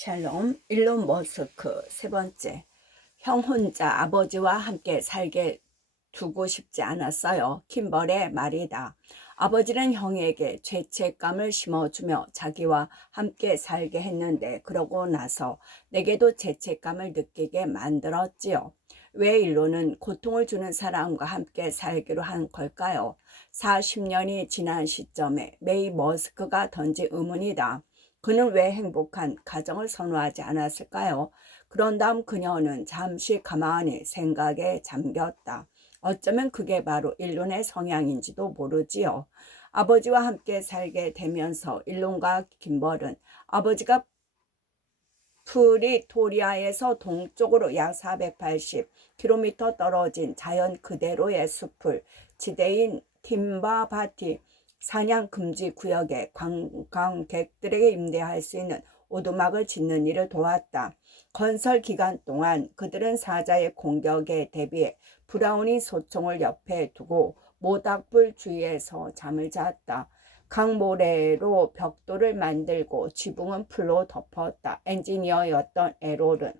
샬롬, 일론 머스크. 세 번째, 형 혼자 아버지와 함께 살게 두고 싶지 않았어요. 킴벌의 말이다. 아버지는 형에게 죄책감을 심어주며 자기와 함께 살게 했는데 그러고 나서 내게도 죄책감을 느끼게 만들었지요. 왜 일론은 고통을 주는 사람과 함께 살기로 한 걸까요? 40년이 지난 시점에 메이 머스크가 던진 의문이다. 그는 왜 행복한 가정을 선호하지 않았을까요? 그런 다음 그녀는 잠시 가만히 생각에 잠겼다. 어쩌면 그게 바로 일론의 성향인지도 모르지요. 아버지와 함께 살게 되면서 일론과 김벌은 아버지가 프리토리아에서 동쪽으로 약 480km 떨어진 자연 그대로의 숲을 지대인 팀바바티 사냥 금지 구역에 관광객들에게 임대할 수 있는 오두막을 짓는 일을 도왔다. 건설 기간 동안 그들은 사자의 공격에 대비해 브라우니 소총을 옆에 두고 모닥불 주위에서 잠을 잤다. 강모래로 벽돌을 만들고 지붕은 풀로 덮었다. 엔지니어였던 에롤은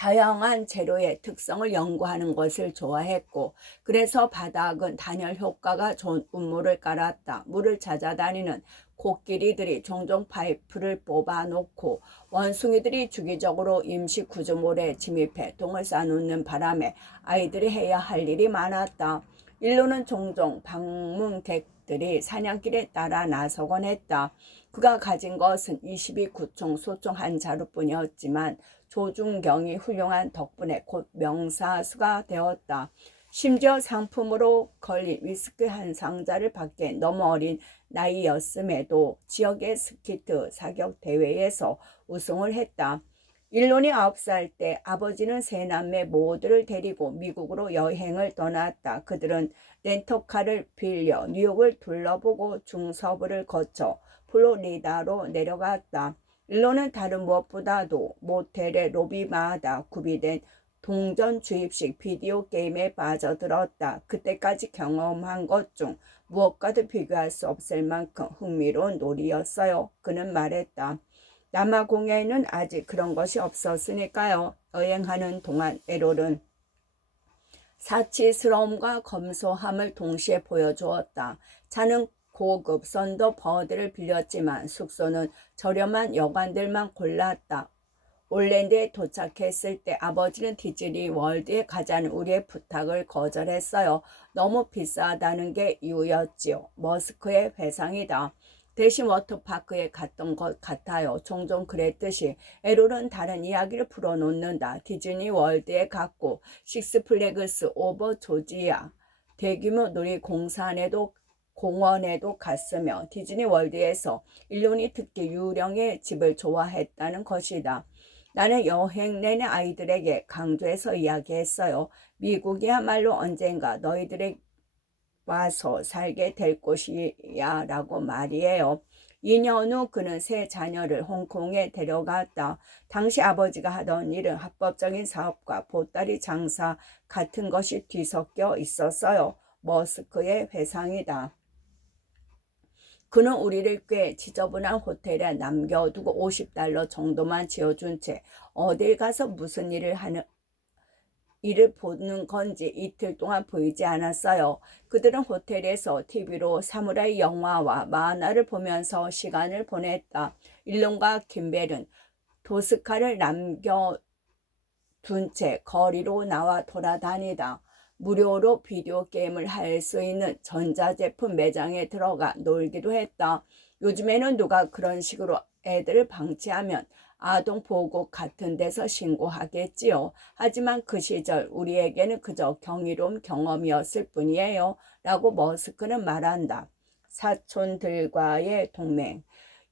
다양한 재료의 특성을 연구하는 것을 좋아했고 그래서 바닥은 단열 효과가 좋은 운물을 깔았다. 물을 찾아다니는 코끼리들이 종종 파이프를 뽑아놓고 원숭이들이 주기적으로 임시 구조물에 침입해 동을 싸놓는 바람에 아이들이 해야 할 일이 많았다. 일로는 종종 방문객들이 사냥길에 따라 나서곤 했다. 그가 가진 것은 22구총 소총 한 자루뿐이었지만 조준경이 훌륭한 덕분에 곧 명사수가 되었다. 심지어 상품으로 걸린 위스키 한 상자를 받기엔 너무 어린 나이였음에도 지역의 스키트 사격 대회에서 우승을 했다. 일론이 9살 때 아버지는 세 남매 모두를 데리고 미국으로 여행을 떠났다. 그들은 렌터카를 빌려 뉴욕을 둘러보고 중서부를 거쳐 플로리다로 내려갔다. 일론은 다른 무엇보다도 모텔의 로비마다 구비된 동전 주입식 비디오 게임에 빠져들었다. 그때까지 경험한 것 중 무엇과도 비교할 수 없을 만큼 흥미로운 놀이였어요. 그는 말했다. 남아공에는 아직 그런 것이 없었으니까요. 여행하는 동안 에롤은 사치스러움과 검소함을 동시에 보여주었다. 차는 고급 썬더버드를 빌렸지만 숙소는 저렴한 여관들만 골랐다. 올랜드에 도착했을 때 아버지는 디즈니 월드에 가자는 우리의 부탁을 거절했어요. 너무 비싸다는 게 이유였지요. 머스크의 회상이다. 대신 워터파크에 갔던 것 같아요. 종종 그랬듯이 에롤은 다른 이야기를 풀어놓는다. 디즈니 월드에 갔고 식스플래그스 오버 조지아 대규모 공원에도 갔으며 디즈니 월드에서 일론이 특히 유령의 집을 좋아했다는 것이다. 나는 여행 내내 아이들에게 강조해서 이야기했어요. 미국이야말로 언젠가 너희들의 와서 살게 될 곳이야 라고 말이에요. 2년 후 그는 세 자녀를 홍콩에 데려갔다. 당시 아버지가 하던 일은 합법적인 사업과 보따리 장사 같은 것이 뒤섞여 있었어요. 머스크의 회상이다. 그는 우리를 꽤 지저분한 호텔에 남겨두고 $50 정도만 지어준 채 어딜 가서 무슨 일을 보는 건지 이틀 동안 보이지 않았어요. 그들은 호텔에서 TV로 사무라이 영화와 만화를 보면서 시간을 보냈다. 일론과 김벨은 도스카를 남겨둔 채 거리로 나와 돌아다니다 무료로 비디오 게임을 할 수 있는 전자제품 매장에 들어가 놀기도 했다. 요즘에는 누가 그런 식으로 애들을 방치하면 아동보호국 같은 데서 신고하겠지요. 하지만 그 시절 우리에게는 그저 경이로운 경험이었을 뿐이에요. 라고 머스크는 말한다. 사촌들과의 동맹.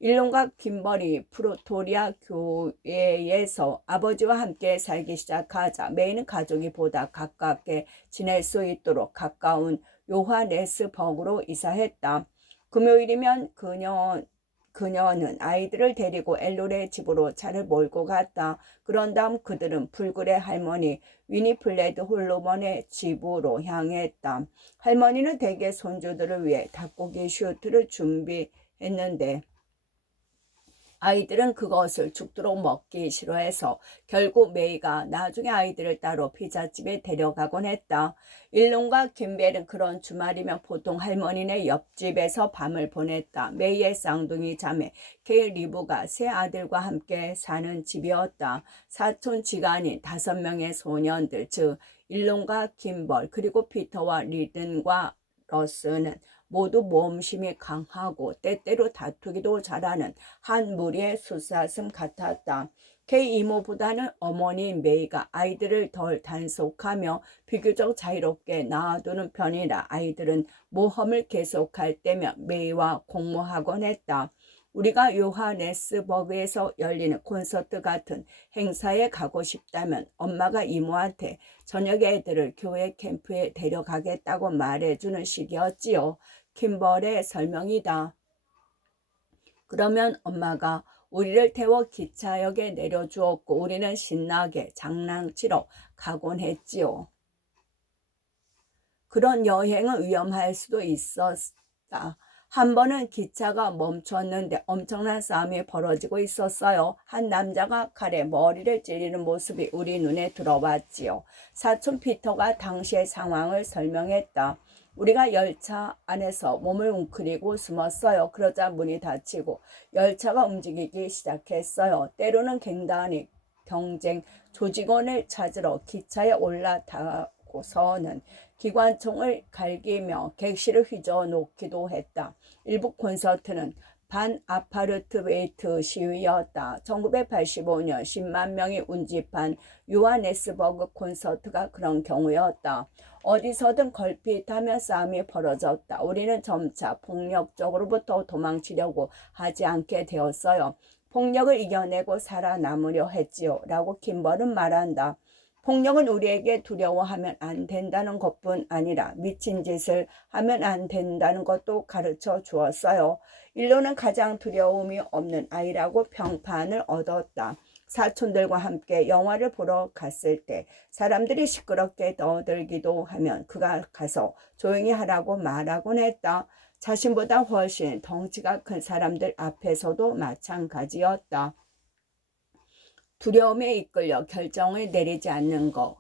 일론과 김벌이 프로토리아 교회에서 아버지와 함께 살기 시작하자 메이는 가족이 보다 가깝게 지낼 수 있도록 가까운 요하네스버그로 이사했다. 금요일이면 그녀는 아이들을 데리고 엘롤의 집으로 차를 몰고 갔다. 그런 다음 그들은 불굴의 할머니 위니플레드 홀로먼의 집으로 향했다. 할머니는 대개 손주들을 위해 닭고기 슈트를 준비했는데 아이들은 그것을 죽도록 먹기 싫어해서 결국 메이가 나중에 아이들을 따로 피자집에 데려가곤 했다. 일론과 김벨은 그런 주말이면 보통 할머니네 옆집에서 밤을 보냈다. 메이의 쌍둥이 자매 케일 리브가 세 아들과 함께 사는 집이었다. 사촌 지간인 5명의 소년들, 즉 일론과 김벌 그리고 피터와 리든과 러스는 모두 모험심이 강하고 때때로 다투기도 잘하는 한 무리의 숫사슴 같았다. K 이모보다는 어머니인 메이가 아이들을 덜 단속하며 비교적 자유롭게 낳아두는 편이라 아이들은 모험을 계속할 때면 메이와 공모하곤 했다. 우리가 요하네스버그에서 열리는 콘서트 같은 행사에 가고 싶다면 엄마가 이모한테 저녁에 애들을 교회 캠프에 데려가겠다고 말해주는 식이었지요. 킴벌의 설명이다. 그러면 엄마가 우리를 태워 기차역에 내려주었고 우리는 신나게 장난치러 가곤 했지요. 그런 여행은 위험할 수도 있었다. 한 번은 기차가 멈췄는데 엄청난 싸움이 벌어지고 있었어요. 한 남자가 칼에 머리를 찌르는 모습이 우리 눈에 들어왔지요. 사촌 피터가 당시의 상황을 설명했다. 우리가 열차 안에서 몸을 웅크리고 숨었어요. 그러자 문이 닫히고 열차가 움직이기 시작했어요. 때로는 갱단이 경쟁 조직원을 찾으러 기차에 올라타고서는 기관총을 갈기며 객실을 휘저어놓기도 했다. 일부 콘서트는 반 아파르트웨이트 시위였다. 1985년 10만 명이 운집한 요하네스버그 콘서트가 그런 경우였다. 어디서든 걸핏하며 싸움이 벌어졌다. 우리는 점차 폭력적으로부터 도망치려고 하지 않게 되었어요. 폭력을 이겨내고 살아남으려 했지요. 라고 김벌은 말한다. 폭력은 우리에게 두려워하면 안 된다는 것뿐 아니라 미친 짓을 하면 안 된다는 것도 가르쳐 주었어요. 일론은 가장 두려움이 없는 아이라고 평판을 얻었다. 사촌들과 함께 영화를 보러 갔을 때 사람들이 시끄럽게 떠들기도 하면 그가 가서 조용히 하라고 말하곤 했다. 자신보다 훨씬 덩치가 큰 사람들 앞에서도 마찬가지였다. 두려움에 이끌려 결정을 내리지 않는 것,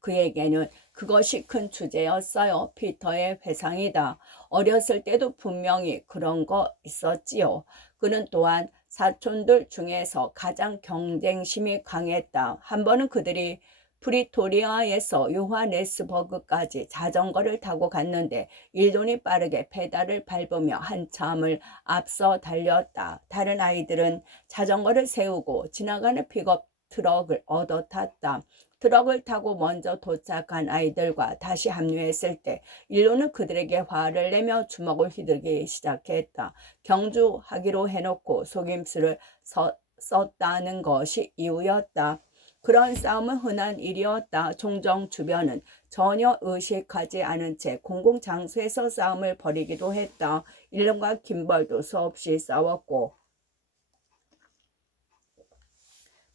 그에게는 그것이 큰 주제였어요. 피터의 회상이다. 어렸을 때도 분명히 그런 거 있었지요. 그는 또한 사촌들 중에서 가장 경쟁심이 강했다. 한 번은 그들이 프리토리아에서 요하네스버그까지 자전거를 타고 갔는데 일론이 빠르게 페달을 밟으며 한참을 앞서 달렸다. 다른 아이들은 자전거를 세우고 지나가는 픽업 트럭을 얻어 탔다. 트럭을 타고 먼저 도착한 아이들과 다시 합류했을 때 일론은 그들에게 화를 내며 주먹을 휘두르기 시작했다. 경주하기로 해놓고 속임수를 썼다는 것이 이유였다. 그런 싸움은 흔한 일이었다. 종종 주변은 전혀 의식하지 않은 채 공공장소에서 싸움을 벌이기도 했다. 일론과 김벌도 수없이 싸웠고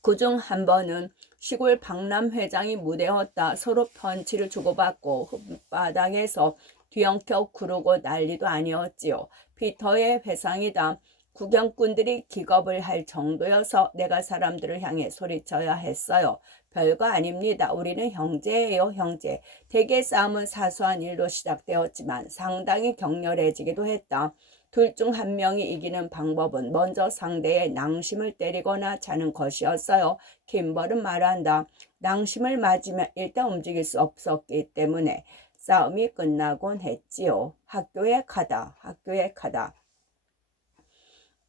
그중 한 번은 시골 박람회장이 무대였다. 서로 펀치를 주고받고 흙바닥에서 뒤엉켜 구르고 난리도 아니었지요. 피터의 회상이다. 구경꾼들이 기겁을 할 정도여서 내가 사람들을 향해 소리쳐야 했어요. 별거 아닙니다. 우리는 형제예요, 형제. 대개 싸움은 사소한 일로 시작되었지만 상당히 격렬해지기도 했다. 둘 중 한 명이 이기는 방법은 먼저 상대의 낭심을 때리거나 자는 것이었어요. 김벌은 말한다. 낭심을 맞으면 일단 움직일 수 없었기 때문에 싸움이 끝나곤 했지요. 학교에 가다.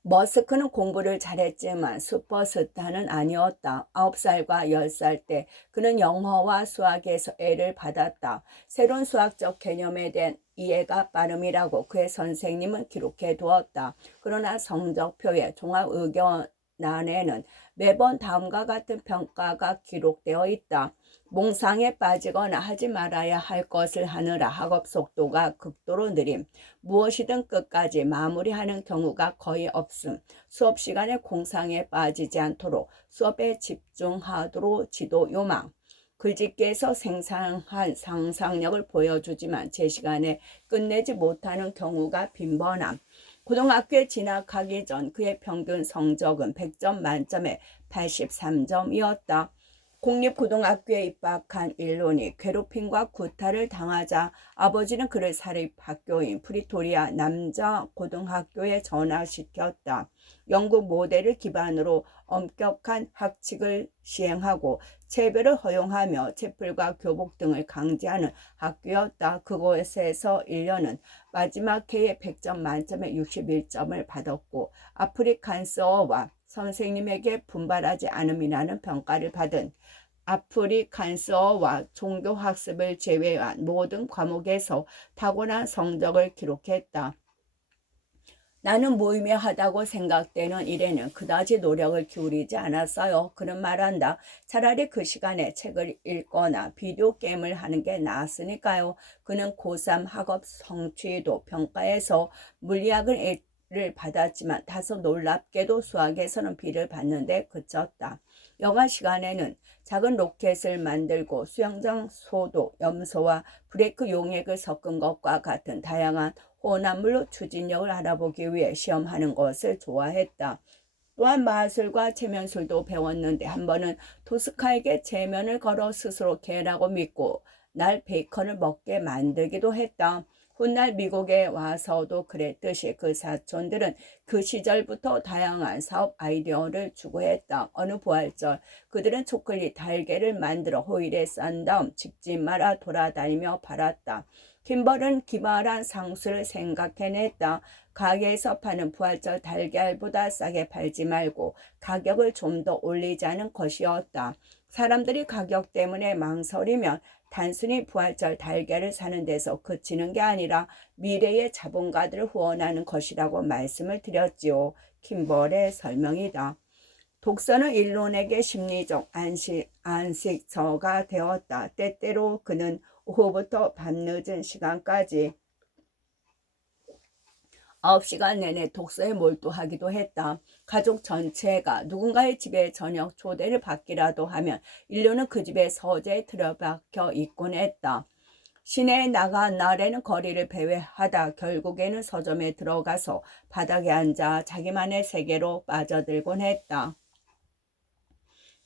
머스크는 공부를 잘했지만 슈퍼스타는 아니었다. 9살과 10살 때 그는 영어와 수학에서 A를 받았다. 새로운 수학적 개념에 대한 이해가 빠름이라고 그의 선생님은 기록해 두었다. 그러나 성적표에 종합의견안에는 매번 다음과 같은 평가가 기록되어 있다. 몽상에 빠지거나 하지 말아야 할 것을 하느라 학업 속도가 극도로 느림, 무엇이든 끝까지 마무리하는 경우가 거의 없음, 수업 시간에 공상에 빠지지 않도록 수업에 집중하도록 지도 요망, 글짓기에서 생생한 상상력을 보여주지만 제 시간에 끝내지 못하는 경우가 빈번함, 고등학교에 진학하기 전 그의 평균 성적은 100점 만점에 83점이었다. 공립고등학교에 입학한 일론이 괴롭힘과 구타를 당하자 아버지는 그를 사립학교인 프리토리아 남자고등학교에 전학시켰다. 영국 모델을 기반으로 엄격한 학칙을 시행하고 체벌을 허용하며 채플과 교복 등을 강제하는 학교였다. 그곳에서 일련은 마지막 해에 100점 만점에 61점을 받았고 아프리칸스어와 선생님에게 분발하지 않음이라는 평가를 받은 아프리칸스어와 종교학습을 제외한 모든 과목에서 탁월한 성적을 기록했다. 나는 무의미하다고 생각되는 일에는 그다지 노력을 기울이지 않았어요. 그는 말한다. 차라리 그 시간에 책을 읽거나 비디오 게임을 하는 게 나았으니까요. 그는 고3 학업 성취도 평가에서 물리학을 를 받았지만 다소 놀랍게도 수학에서는 B를 받는데 그쳤다. 여가 시간에는 작은 로켓을 만들고 수영장 소도, 염소와 브레이크 용액을 섞은 것과 같은 다양한 혼합물로 추진력을 알아보기 위해 시험하는 것을 좋아했다. 또한 마술과 체면술도 배웠는데 한 번은 토스카에게 체면을 걸어 스스로 개라고 믿고 날 베이컨을 먹게 만들기도 했다. 훗날 미국에 와서도 그랬듯이 그 사촌들은 그 시절부터 다양한 사업 아이디어를 추구했다. 어느 부활절 그들은 초콜릿 달걀을 만들어 호일에 싼 다음 집집마다 돌아다니며 팔았다. 킴벌은 기발한 상수를 생각해냈다. 가게에서 파는 부활절 달걀보다 싸게 팔지 말고 가격을 좀 더 올리자는 것이었다. 사람들이 가격 때문에 망설이면 단순히 부활절 달걀을 사는 데서 그치는 게 아니라 미래의 자본가들을 후원하는 것이라고 말씀을 드렸지요. 킴벌의 설명이다. 독서는 일론에게 심리적 안식처가 되었다. 때때로 그는 오후부터 밤늦은 시간까지 9시간 내내 독서에 몰두하기도 했다. 가족 전체가 누군가의 집에 저녁 초대를 받기라도 하면 일론은 그 집에 서재에 틀어박혀 있곤 했다. 시내에 나간 날에는 거리를 배회하다 결국에는 서점에 들어가서 바닥에 앉아 자기만의 세계로 빠져들곤 했다.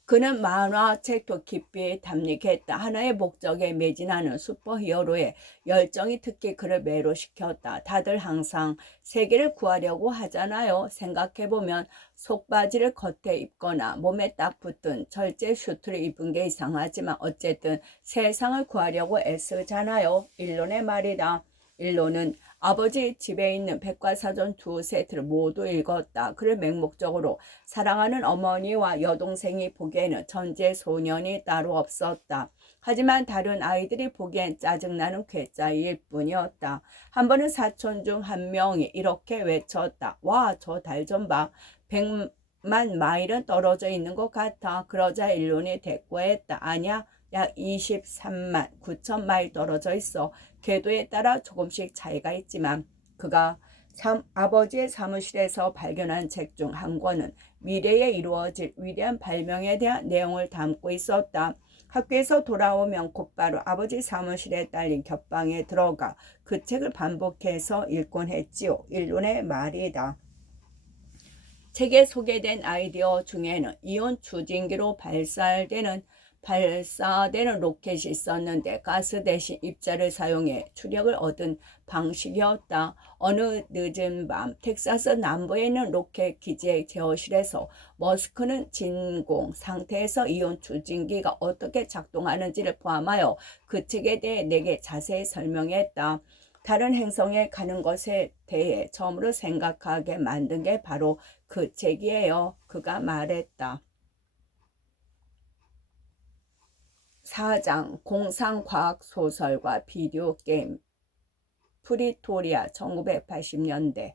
그는 만화책도 깊이 탐닉했다. 하나의 목적에 매진하는 슈퍼히어로의 열정이 특히 그를 매료시켰다. 다들 항상 세계를 구하려고 하잖아요. 생각해보면 속바지를 겉에 입거나 몸에 딱 붙은 절제 슈트를 입은 게 이상하지만 어쨌든 세상을 구하려고 애쓰잖아요. 일론의 말이다. 일론은 아버지 집에 있는 백과사전 2세트를 모두 읽었다. 그를 맹목적으로 사랑하는 어머니와 여동생이 보기에는 천재 소년이 따로 없었다. 하지만 다른 아이들이 보기엔 짜증나는 괴짜이일 뿐이었다. 한 번은 사촌 중 한 명이 이렇게 외쳤다. 와, 저 달 좀 봐. 100만 마일은 떨어져 있는 것 같아. 그러자 일론이 대꾸했다. 아니야. 약 23만 9천 마일 떨어져 있어. 궤도에 따라 조금씩 차이가 있지만 그가 아버지의 사무실에서 발견한 책 중 한 권은 미래에 이루어질 위대한 발명에 대한 내용을 담고 있었다. 학교에서 돌아오면 곧바로 아버지 사무실에 딸린 겹방에 들어가 그 책을 반복해서 읽곤 했지요. 일론의 말이다. 책에 소개된 아이디어 중에는 이온 추진기로 발사되는 로켓이 있었는데 가스 대신 입자를 사용해 추력을 얻은 방식이었다. 어느 늦은 밤 텍사스 남부에 있는 로켓 기지의 제어실에서 머스크는 진공 상태에서 이온 추진기가 어떻게 작동하는지를 포함하여 그 책에 대해 내게 자세히 설명했다. 다른 행성에 가는 것에 대해 처음으로 생각하게 만든 게 바로 그 책이에요. 그가 말했다. 4장 공상과학소설과 비디오 게임 프리토리아 1980년대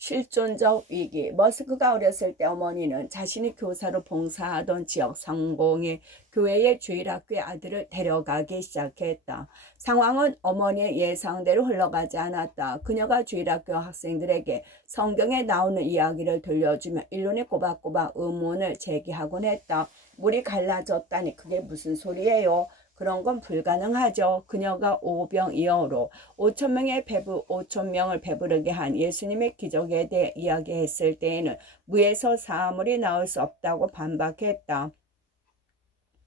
실존적 위기. 머스크가 어렸을 때 어머니는 자신이 교사로 봉사하던 지역 상공의 교회의 주일학교에 아들을 데려가기 시작했다. 상황은 어머니의 예상대로 흘러가지 않았다. 그녀가 주일학교 학생들에게 성경에 나오는 이야기를 들려주며 일론이 꼬박꼬박 의문을 제기하곤 했다. 물이 갈라졌다니 그게 무슨 소리예요? 그런 건 불가능하죠. 그녀가 오병이어로 5천 명을 배부르게 한 예수님의 기적에 대해 이야기했을 때에는 무에서 사물이 나올 수 없다고 반박했다.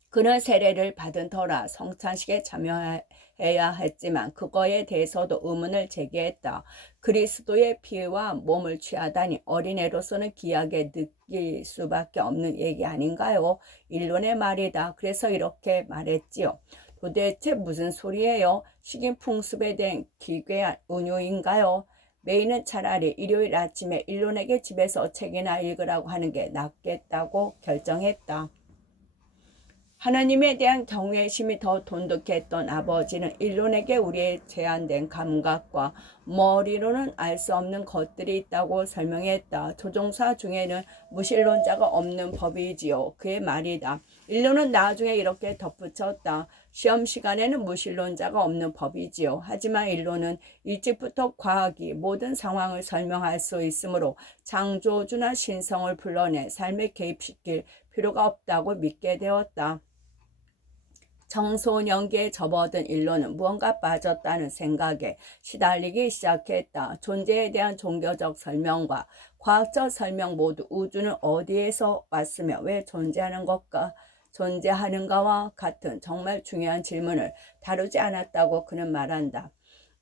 그는 세례를 받은 터라 성찬식에 참여해야 했지만 그거에 대해서도 의문을 제기했다. 그리스도의 피와 몸을 취하다니 어린애로서는 기이하게 느낄 수밖에 없는 얘기 아닌가요? 일론의 말이다. 그래서 이렇게 말했지요. 도대체 무슨 소리예요? 식인 풍습에 대한 기괴한 은유인가요? 메이는 차라리 일요일 아침에 일론에게 집에서 책이나 읽으라고 하는 게 낫겠다고 결정했다. 하나님에 대한 경외심이 더 돈독했던 아버지는 일론에게 우리의 제한된 감각과 머리로는 알 수 없는 것들이 있다고 설명했다. 조종사 중에는 무신론자가 없는 법이지요. 그의 말이다. 일론은 나중에 이렇게 덧붙였다. 시험 시간에는 무신론자가 없는 법이지요. 하지만 일론은 일찍부터 과학이 모든 상황을 설명할 수 있으므로 창조주나 신성을 불러내 삶에 개입시킬 필요가 없다고 믿게 되었다. 청소년기에 접어든 일론은 무언가 빠졌다는 생각에 시달리기 시작했다. 존재에 대한 종교적 설명과 과학적 설명 모두 우주는 어디에서 왔으며 왜 존재하는가와 같은 정말 중요한 질문을 다루지 않았다고 그는 말한다.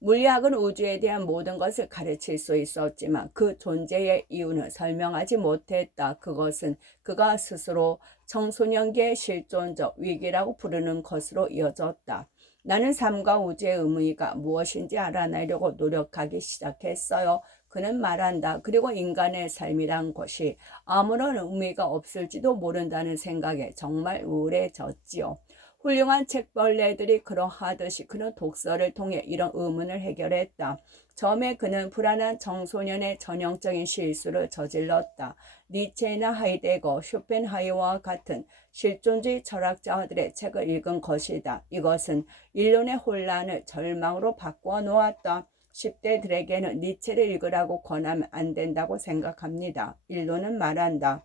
물리학은 우주에 대한 모든 것을 가르칠 수 있었지만 그 존재의 이유는 설명하지 못했다. 그것은 그가 스스로 청소년기의 실존적 위기라고 부르는 것으로 이어졌다. 나는 삶과 우주의 의미가 무엇인지 알아내려고 노력하기 시작했어요. 그는 말한다. 그리고 인간의 삶이란 것이 아무런 의미가 없을지도 모른다는 생각에 정말 우울해졌지요. 훌륭한 책벌레들이 그러하듯이 그는 독서를 통해 이런 의문을 해결했다. 처음에 그는 불안한 청소년의 전형적인 실수를 저질렀다. 니체나 하이데거, 쇼펜하이어와 같은 실존주의 철학자들의 책을 읽은 것이다. 이것은 일론의 혼란을 절망으로 바꾸어 놓았다. 10대들에게는 니체를 읽으라고 권하면 안 된다고 생각합니다. 일론은 말한다.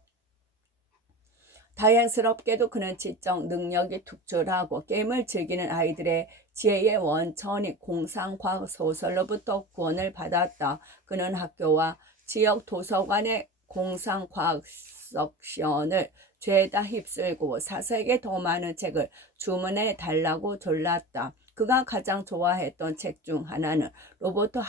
다행스럽게도 그는 지적 능력이 특출하고 게임을 즐기는 아이들의 지혜의 원천인 공상과학 소설로부터 구원을 받았다. 그는 학교와 지역 도서관의 공상과학 섹션을 죄다 휩쓸고 사서에게 더 많은 책을 주문해 달라고 졸랐다. 그가 가장 좋아했던 책 중 하나는 로버트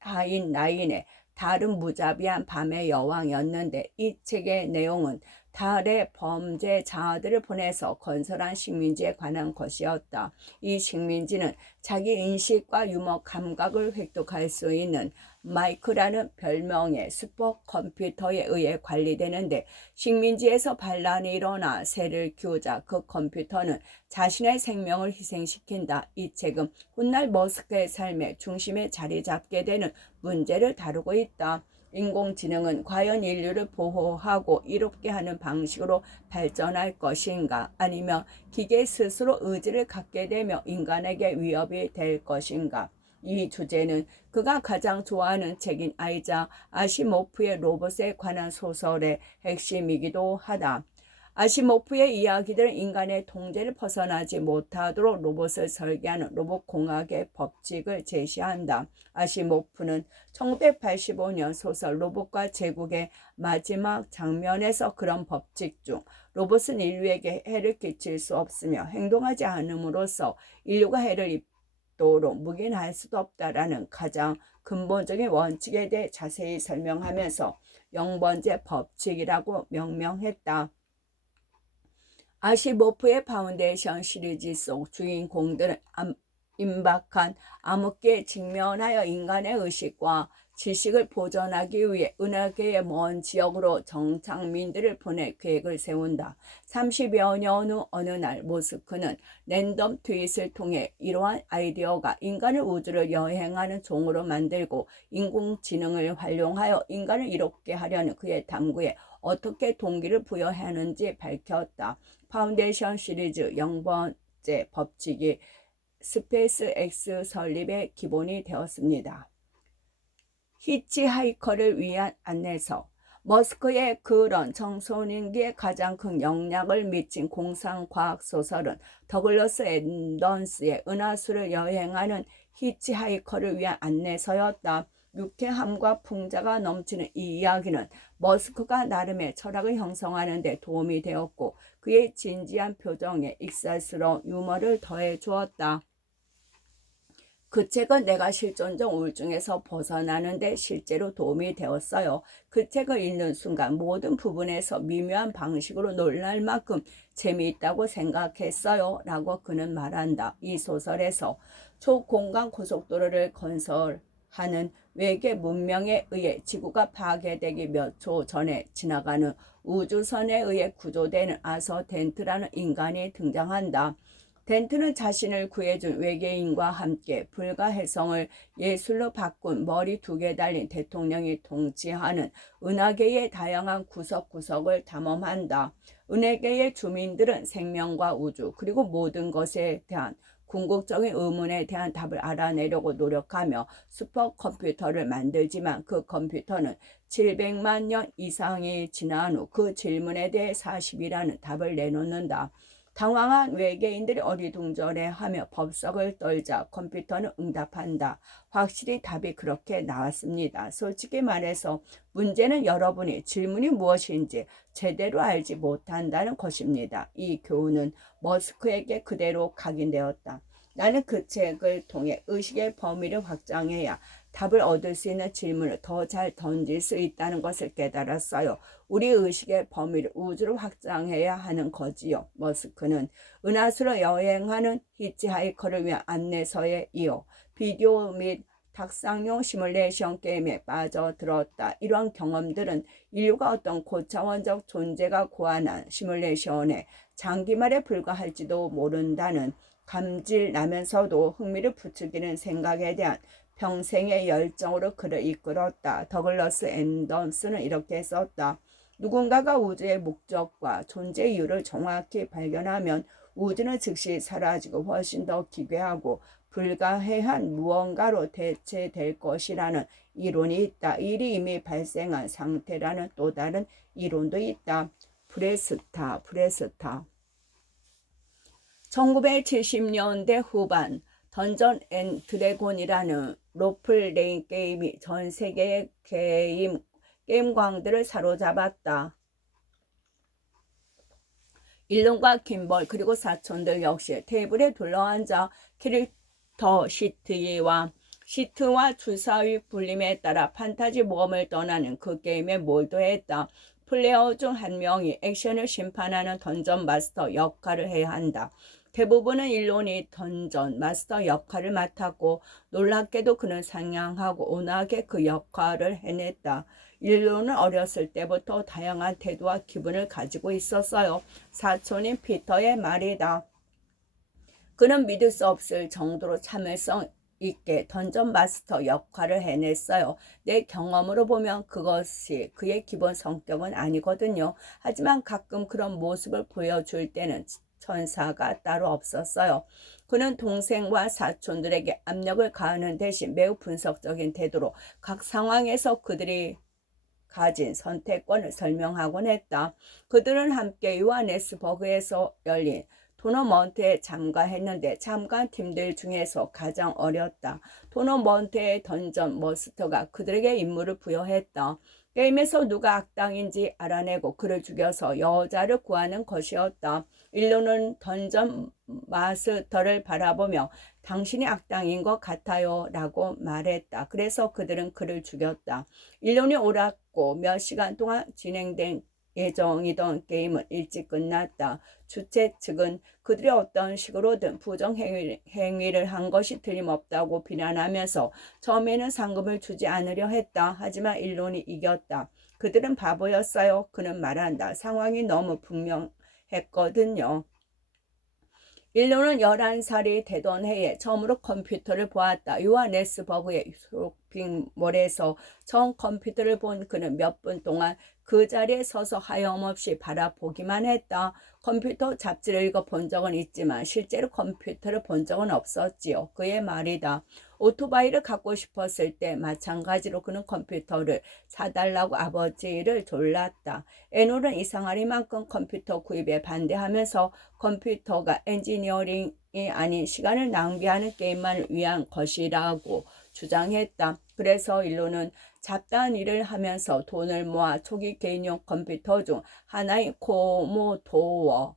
하인라인의 달은 무자비한 밤의 여왕이었는데 이 책의 내용은 달에 범죄자들을 보내서 건설한 식민지에 관한 것이었다. 이 식민지는 자기 인식과 유머 감각을 획득할 수 있는 마이크라는 별명의 슈퍼컴퓨터에 의해 관리되는데 식민지에서 반란이 일어나 새를 키우자 그 컴퓨터는 자신의 생명을 희생시킨다. 이 책은 훗날 머스크의 삶의 중심에 자리 잡게 되는 문제를 다루고 있다. 인공지능은 과연 인류를 보호하고 이롭게 하는 방식으로 발전할 것인가? 아니면 기계 스스로 의지를 갖게 되며 인간에게 위협이 될 것인가? 이 주제는 그가 가장 좋아하는 책인 아이작 아시모프의 로봇에 관한 소설의 핵심이기도 하다. 아시모프의 이야기들은 인간의 통제를 벗어나지 못하도록 로봇을 설계하는 로봇공학의 법칙을 제시한다. 아시모프는 1985년 소설 로봇과 제국의 마지막 장면에서 그런 법칙 중 로봇은 인류에게 해를 끼칠 수 없으며 행동하지 않음으로써 인류가 해를 입도록 묵인할 수도 없다라는 가장 근본적인 원칙에 대해 자세히 설명하면서 영번제 법칙이라고 명명했다. 아시모프의 파운데이션 시리즈 속 주인공들은 임박한 암흑기에 직면하여 인간의 의식과 지식을 보존하기 위해 은하계의 먼 지역으로 정착민들을 보낼 계획을 세운다. 30여 년 후 어느 날 모스크는 랜덤 트윗을 통해 이러한 아이디어가 인간을 우주를 여행하는 종으로 만들고 인공지능을 활용하여 인간을 이롭게 하려는 그의 탐구에 어떻게 동기를 부여하는지 밝혔다. 파운데이션 시리즈 0번째 법칙이 스페이스X 설립의 기본이 되었습니다. 히치하이커를 위한 안내서. 머스크의 그런 청소년기에 가장 큰 영향을 미친 공상과학 소설은 더글러스 앤던스의 은하수를 여행하는 히치하이커를 위한 안내서였다. 유쾌함과 풍자가 넘치는 이 이야기는 머스크가 나름의 철학을 형성하는 데 도움이 되었고 그의 진지한 표정에 익살스러운 유머를 더해 주었다. 그 책은 내가 실존적 우울증에서 벗어나는 데 실제로 도움이 되었어요. 그 책을 읽는 순간 모든 부분에서 미묘한 방식으로 놀랄 만큼 재미있다고 생각했어요. 라고 그는 말한다. 이 소설에서 초공간 고속도로를 건설하는 외계 문명에 의해 지구가 파괴되기 몇 초 전에 지나가는 우주선에 의해 구조되는 아서 덴트라는 인간이 등장한다. 덴트는 자신을 구해준 외계인과 함께 불가해성을 예술로 바꾼 머리 2개 달린 대통령이 통치하는 은하계의 다양한 구석구석을 탐험한다. 은하계의 주민들은 생명과 우주 그리고 모든 것에 대한 궁극적인 의문에 대한 답을 알아내려고 노력하며 슈퍼컴퓨터를 만들지만 그 컴퓨터는 700만 년 이상이 지난 후 그 질문에 대해 40이라는 답을 내놓는다. 당황한 외계인들이 어리둥절해하며 법석을 떨자 컴퓨터는 응답한다. 확실히 답이 그렇게 나왔습니다. 솔직히 말해서 문제는 여러분이 질문이 무엇인지 제대로 알지 못한다는 것입니다. 이 교훈은 머스크에게 그대로 각인되었다. 나는 그 책을 통해 의식의 범위를 확장해야 답을 얻을 수 있는 질문을 더 잘 던질 수 있다는 것을 깨달았어요. 우리 의식의 범위를 우주로 확장해야 하는 거지요. 머스크는 은하수로 여행하는 히치하이커를 위한 안내서에 이어 비디오 및 탁상용 시뮬레이션 게임에 빠져들었다. 이러한 경험들은 인류가 어떤 고차원적 존재가 고안한 시뮬레이션에 장기말에 불과할지도 모른다는 감질나면서도 흥미를 부추기는 생각에 대한 평생의 열정으로 그를 이끌었다. 더글러스 앤던스는 이렇게 썼다. 누군가가 우주의 목적과 존재 이유를 정확히 발견하면 우주는 즉시 사라지고 훨씬 더 기괴하고 불가해한 무언가로 대체될 것이라는 이론이 있다. 일이 이미 발생한 상태라는 또 다른 이론도 있다. 브레스타 1970년대 후반 던전 앤 드래곤이라는 롤플레잉 게임이 전 세계의 게임광들을 사로잡았다. 일론과 김벌 그리고 사촌들 역시 테이블에 둘러앉아 캐릭터 시트와 주사위 굴림에 따라 판타지 모험을 떠나는 그 게임에 몰두했다. 플레이어 중 한 명이 액션을 심판하는 던전 마스터 역할을 해야 한다. 대부분은 일론이 던전 마스터 역할을 맡았고 놀랍게도 그는 상냥하고 온화하게 그 역할을 해냈다. 일론은 어렸을 때부터 다양한 태도와 기분을 가지고 있었어요. 사촌인 피터의 말이다. 그는 믿을 수 없을 정도로 참을성 있게 던전 마스터 역할을 해냈어요. 내 경험으로 보면 그것이 그의 기본 성격은 아니거든요. 하지만 가끔 그런 모습을 보여줄 때는 천사가 따로 없었어요. 그는 동생과 사촌들에게 압력을 가하는 대신 매우 분석적인 태도로 각 상황에서 그들이 가진 선택권을 설명하곤 했다. 그들은 함께 요하네스버그에서 열린 토너먼트에 참가했는데 참가한 팀들 중에서 가장 어렸다. 토너먼트의 던전 머스터가 그들에게 임무를 부여했다. 게임에서 누가 악당인지 알아내고 그를 죽여서 여자를 구하는 것이었다. 일론은 던전 마스터를 바라보며 당신이 악당인 것 같아요 라고 말했다. 그래서 그들은 그를 죽였다. 일론이 옳았고 몇 시간 동안 진행된 예정이던 게임은 일찍 끝났다. 주최 측은 그들이 어떤 식으로든 부정행위를 한 것이 틀림없다고 비난하면서 처음에는 상금을 주지 않으려 했다. 하지만 일론이 이겼다. 그들은 바보였어요. 그는 말한다. 상황이 너무 분명했거든요. 일론은 11살이 되던 해에 처음으로 컴퓨터를 보았다. 요하네스버그의 쇼핑몰에서 처음 컴퓨터를 본 그는 몇 분 동안 그 자리에 서서 하염없이 바라보기만 했다. 컴퓨터 잡지를 읽어본 적은 있지만 실제로 컴퓨터를 본 적은 없었지요. 그의 말이다. 오토바이를 갖고 싶었을 때 마찬가지로 그는 컴퓨터를 사달라고 아버지를 졸랐다. 에놀은 이상하리만큼 컴퓨터 구입에 반대하면서 컴퓨터가 엔지니어링이 아닌 시간을 낭비하는 게임만을 위한 것이라고 주장했다. 그래서 일로는 잡다한 일을 하면서 돈을 모아 초기 개인용 컴퓨터 중 하나인 코모도어를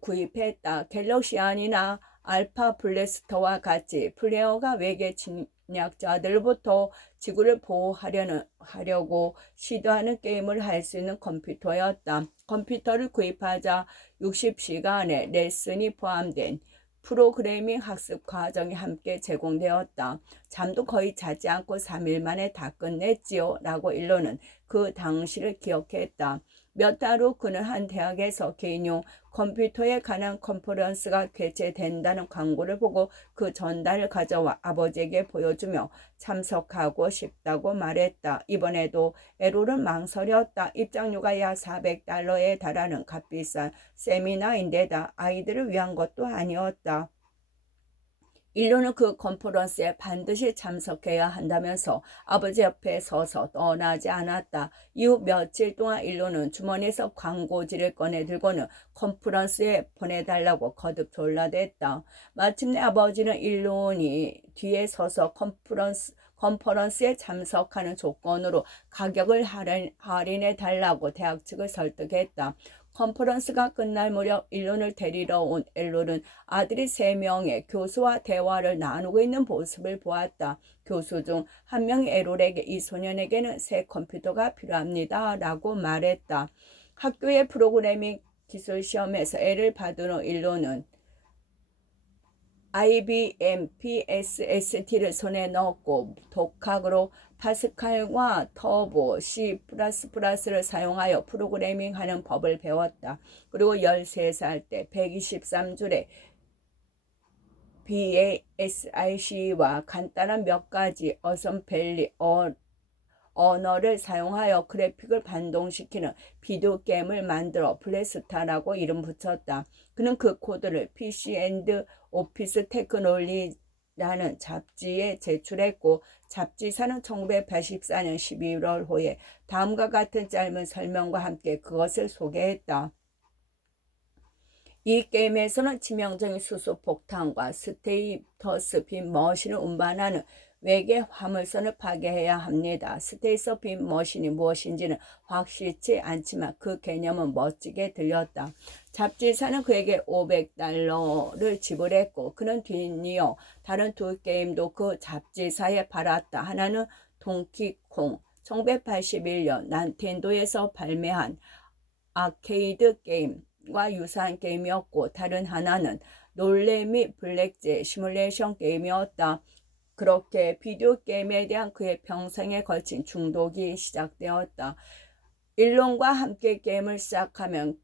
구입했다. 갤럭시안이나 알파 블래스터와 같이 플레이어가 외계 침략자들로부터 지구를 보호하려고 시도하는 게임을 할 수 있는 컴퓨터였다. 컴퓨터를 구입하자 60시간의 레슨이 포함된 프로그래밍 학습 과정이 함께 제공되었다. 잠도 거의 자지 않고 3일 만에 다 끝냈지요. 라고 일로는 그 당시를 기억했다. 몇 달 후 그는 한 대학에서 개인용 컴퓨터에 관한 컨퍼런스가 개최된다는 광고를 보고 그 전단을 가져와 아버지에게 보여주며 참석하고 싶다고 말했다. 이번에도 에롤은 망설였다. 입장료가 약 $400에 달하는 값비싼 세미나인데다 아이들을 위한 것도 아니었다. 일로는 그 컨퍼런스에 반드시 참석해야 한다면서 아버지 옆에 서서 떠나지 않았다. 이후 며칠 동안 일로는 주머니에서 광고지를 꺼내 들고는 컨퍼런스에 보내달라고 거듭 졸라댔다. 마침내 아버지는 일론이 뒤에 서서 컨퍼런스에 참석하는 조건으로 가격을 할인해 달라고 대학 측을 설득했다. 컨퍼런스가 끝날 무렵 일론을 데리러 온 엘론은 아들이 3명의 교수와 대화를 나누고 있는 모습을 보았다. 교수 중 한 명이 엘론에게 이 소년에게는 새 컴퓨터가 필요합니다. 라고 말했다. 학교의 프로그래밍 기술 시험에서 L을 받은 후 일론은 IBM PSST를 손에 넣었고 독학으로 파스칼과 터보, C++를 사용하여 프로그래밍하는 법을 배웠다. 그리고 13살 때 123줄의 BASIC와 간단한 몇 가지 어셈블리 언어를 사용하여 그래픽을 반동시키는 비디오 게임을 만들어 블래스타라고 이름 붙였다. 그는 그 코드를 PC 앤드 오피스 테크놀리라는 잡지에 제출했고 잡지사는 1984년 11월 호에 다음과 같은 짧은 설명과 함께 그것을 소개했다. 이 게임에서는 치명적인 수소폭탄과 스테이터스 빔 머신을 운반하는 외계 화물선을 파괴해야 합니다. 스테이터 빔 머신이 무엇인지는 확실치 않지만 그 개념은 멋지게 들렸다. 잡지사는 그에게 $500를 지불했고 그는 뒷이어 다른 2게임도 그 잡지사에 팔았다. 하나는 동키콩, 1981년 닌텐도에서 발매한 아케이드 게임과 유사한 게임이었고 다른 하나는 롤레 및 블랙제 시뮬레이션 게임이었다. 그렇게 비디오 게임에 대한 그의 평생에 걸친 중독이 시작되었다. 일론과 함께 게임을 시작하면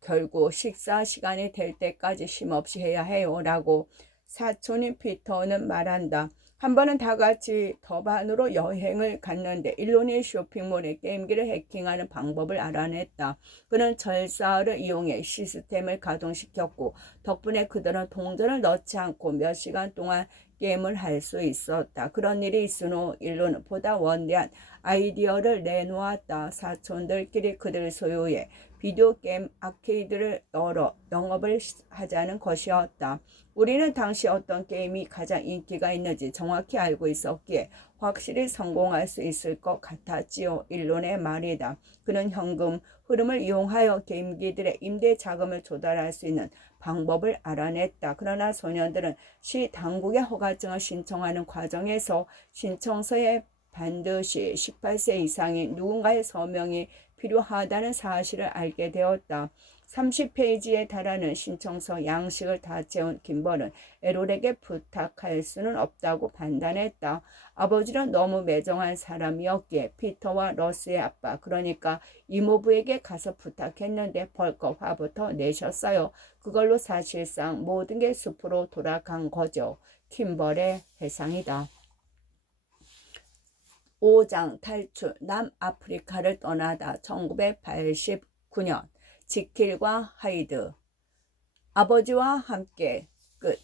결국 식사 시간이 될 때까지 쉼없이 해야 해요. 라고 사촌인 피터는 말한다. 한 번은 다 같이 더반으로 여행을 갔는데 일론이 쇼핑몰의 게임기를 해킹하는 방법을 알아냈다. 그는 절사를 이용해 시스템을 가동시켰고 덕분에 그들은 동전을 넣지 않고 몇 시간 동안 게임을 할 수 있었다. 그런 일이 있은 후 일론은 보다 원대한 아이디어를 내놓았다. 사촌들끼리 그들 소유의 비디오 게임 아케이드를 열어 영업을 하자는 것이었다. 우리는 당시 어떤 게임이 가장 인기가 있는지 정확히 알고 있었기에 확실히 성공할 수 있을 것 같았지요. 일론의 말이다. 그는 현금 흐름을 이용하여 게임기들의 임대 자금을 조달할 수 있는 방법을 알아냈다. 그러나 소년들은 시 당국의 허가증을 신청하는 과정에서 신청서에 반드시 18세 이상인 누군가의 서명이 필요하다는 사실을 알게 되었다. 30페이지에 달하는 신청서 양식을 다 채운 김벌은 에롤에게 부탁할 수는 없다고 판단했다. 아버지는 너무 매정한 사람이었기에 피터와 러스의 아빠 그러니까 이모부에게 가서 부탁했는데 벌컥 화부터 내셨어요. 그걸로 사실상 모든 게 숲으로 돌아간 거죠. 김벌의 회상이다. 5장 탈출 남아프리카를 떠나다 1989년 지킬과 하이드 아버지와 함께 끝.